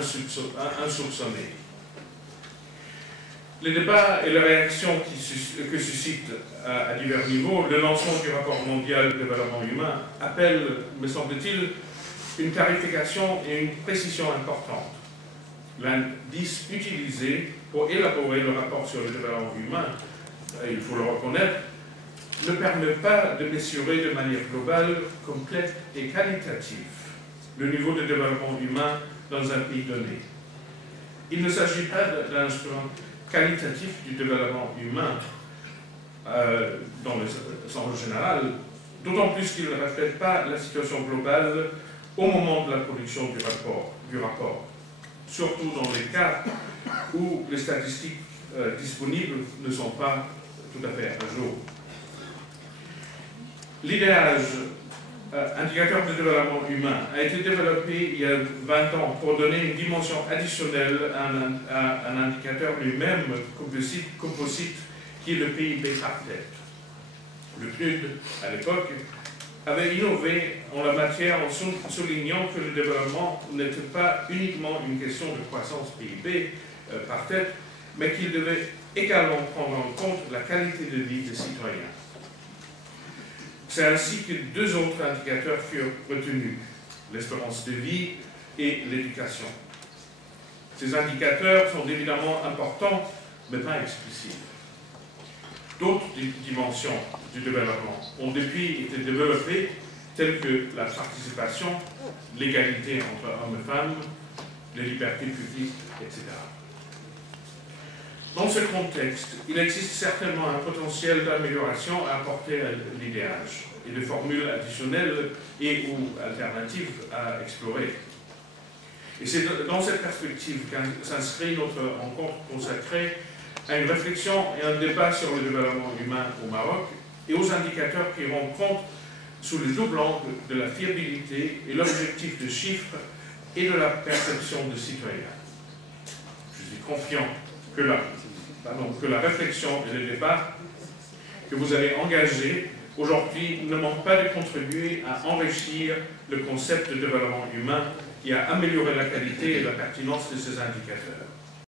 insoupçonnés. Les débats et les réactions que suscitent à divers niveaux le lancement du rapport mondial de développement humain appellent, me semble-t-il, une clarification et une précision importante. L'indice utilisé pour élaborer le rapport sur le développement humain, il faut le reconnaître, ne permet pas de mesurer de manière globale, complète et qualitative le niveau de développement humain dans un pays donné. Il ne s'agit pas d'un instrument qualitatif du développement humain dans le sens général, d'autant plus qu'il ne reflète pas la situation globale au moment de la production du rapport, surtout dans les cas où les statistiques disponibles ne sont pas tout à fait à jour. L'idéage indicateur de développement humain a été développé il y a 20 ans pour donner une dimension additionnelle à un indicateur lui-même composite qui est le PIB par tête. Le PNUD, à l'époque, avait innové en la matière en soulignant que le développement n'était pas uniquement une question de croissance PIB par tête, mais qu'il devait également prendre en compte la qualité de vie des citoyens. C'est ainsi que deux autres indicateurs furent retenus, l'espérance de vie et l'éducation. Ces indicateurs sont évidemment importants, mais pas exclusifs. D'autres dimensions du développement ont depuis été développées, telles que la participation, l'égalité entre hommes et femmes, les libertés publiques, etc. Dans ce contexte, il existe certainement un potentiel d'amélioration à apporter à l'idéage et de formules additionnelles et ou alternatives à explorer. Et c'est dans cette perspective qu'inscrit notre rencontre consacrée à une réflexion et un débat sur le développement humain au Maroc et aux indicateurs qui rendent compte sous le double angle de la fiabilité et l'objectif de chiffres et de la perception de citoyens. Je suis confiant que la réflexion et le débat que vous avez engagés aujourd'hui ne manquent pas de contribuer à enrichir le concept de développement humain et à améliorer la qualité et la pertinence de ces indicateurs.